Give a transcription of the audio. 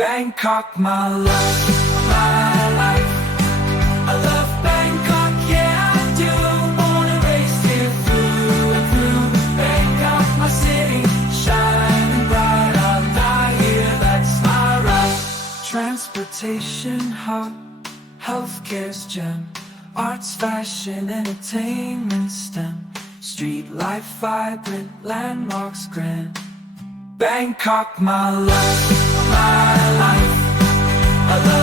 Bangkok, my love, my life. I love Bangkok, yeah I do. Wanna race here through and through. Bangkok, my city, shining bright. I'll die here, that's my right. Transportation hub, healthcare's gem, arts, fashion, entertainment STEM. Street life vibrant, landmarks grand. Bangkok, my love, my life. I love